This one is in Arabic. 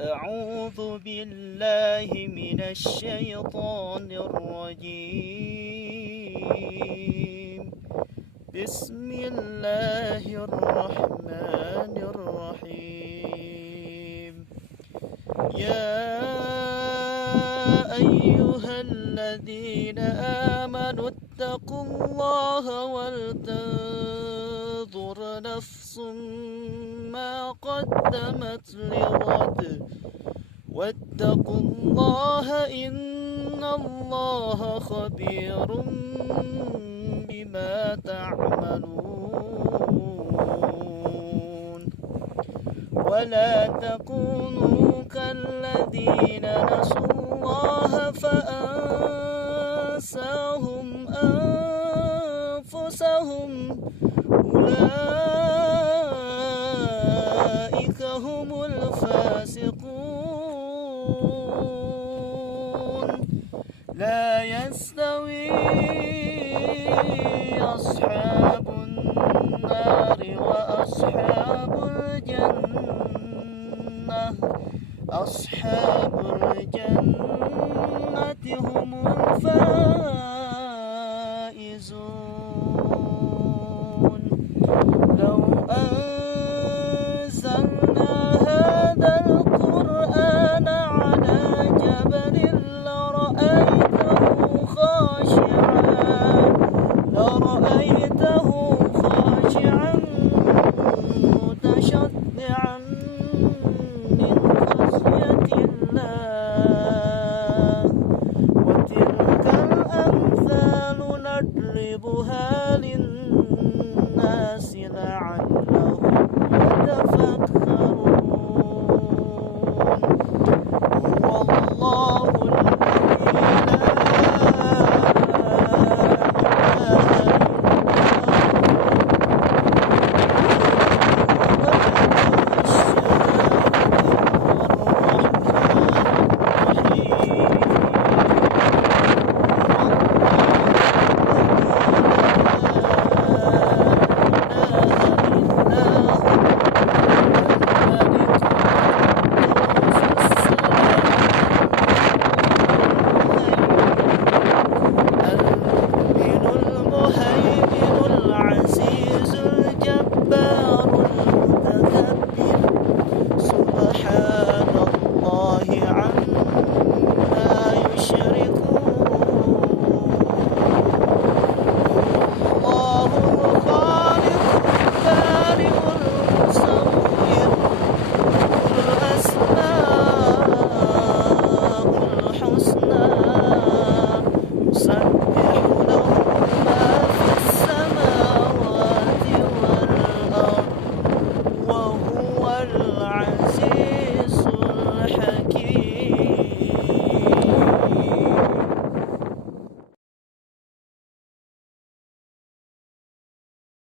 أعوذ بالله من الشيطان الرجيم. بسم الله الرحمن الرحيم. يا أيها الذين آمنوا اتقوا الله ولتنظر نفس ما قدمت لغد واتقوا الله إن الله خبير بما تعملون. ولا تكونوا كالذين نسوا الله فأنساهم أنفسهم أولئك هم الفاسقون. لا